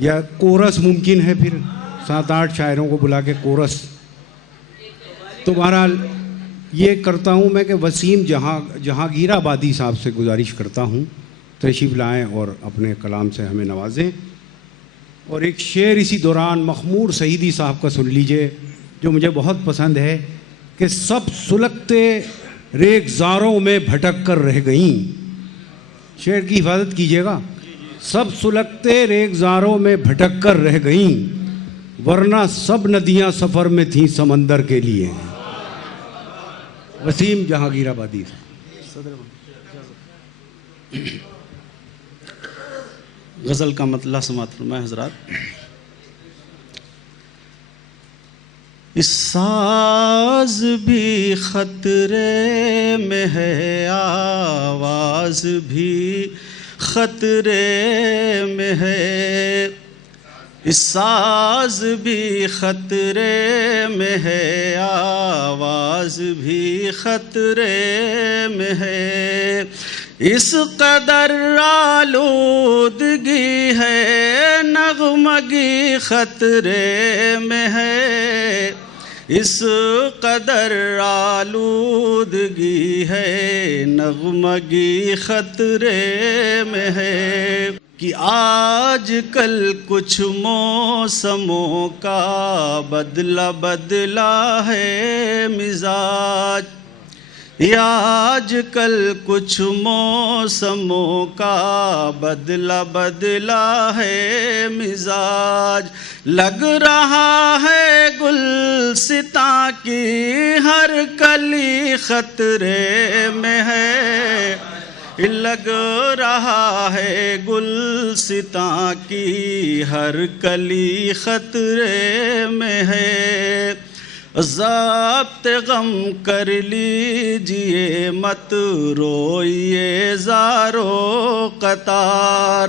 یا کورس ممکن ہے، پھر 7-8 شاعروں کو بلا کے کورس. تو بہرحال یہ کرتا ہوں میں کہ وسیم جہانگیر آبادی صاحب سے گزارش کرتا ہوں تشریف لائیں اور اپنے کلام سے ہمیں نوازیں. اور ایک شعر اسی دوران مخمور سعیدی صاحب کا سن لیجئے جو مجھے بہت پسند ہے کہ سب سلگتے ریگزاروں میں بھٹک کر رہ گئیں. شعر کی حفاظت کیجیے گا. سب سلگتے ریگزاروں میں بھٹک کر رہ گئیں، ورنہ سب ندیاں سفر میں تھیں سمندر کے لیے. وسیم جہانگیر آبادی. غزل کا مطلع سماعت فرمائیں حضرات. اس ساز بھی خطرے میں ہے، آواز بھی خطرے میں ہے. اس ساز بھی خطرے میں ہے، آواز بھی خطرے میں ہے. اس قدر آلودگی ہے، نغمگی خطرے میں ہے. اس قدر آلودگی ہے، نغمگی خطرے میں ہے. کہ آج کل کچھ موسموں کا بدلا بدلا ہے مزاج. آج کل کچھ موسموں کا بدلا بدلا ہے مزاج. لگ رہا ہے گلستاں کی ہر کلی خطرے میں ہے. لگ رہا ہے گلستاں کی ہر کلی خطرے میں ہے. ضبط غم کر لیجئے مت روئیے زارو قطار.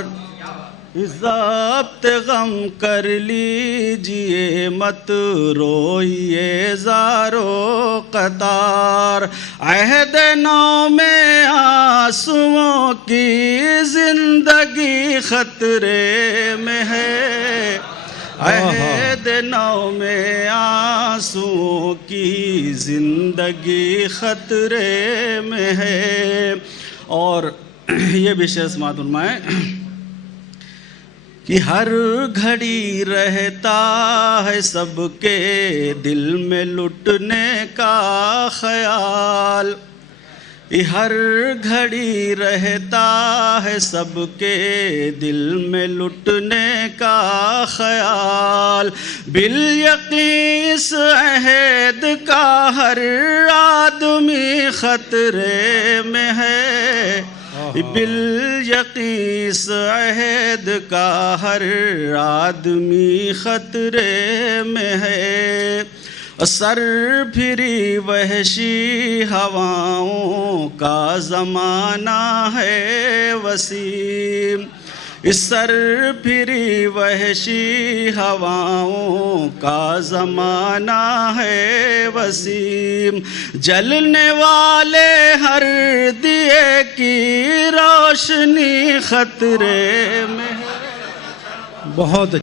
ضبط غم کر لیجئے مت روئیے زارو قطار. عہد نو میں آنسوؤں کی زندگی خطرے میں ہے. عہد نو میں آنسوؤں کی زندگی خطرے میں ہے. اور یہ بھی شعر سماعت فرمائیں کہ ہر گھڑی رہتا ہے سب کے دل میں لٹنے کا خیال. ہر گھڑی رہتا ہے سب کے دل میں لٹنے کا خیال. بالیقین اس عہد کا ہر آدمی خطرے میں ہے. بالیقین اس عہد کا ہر آدمی خطرے میں ہے. سر پھری وحشی ہواؤں کا زمانہ ہے وسیم. سر پھری وحشی ہواؤں کا زمانہ ہے وسیم. جلنے والے ہر دیے کی روشنی خطرے میں ہے. بہت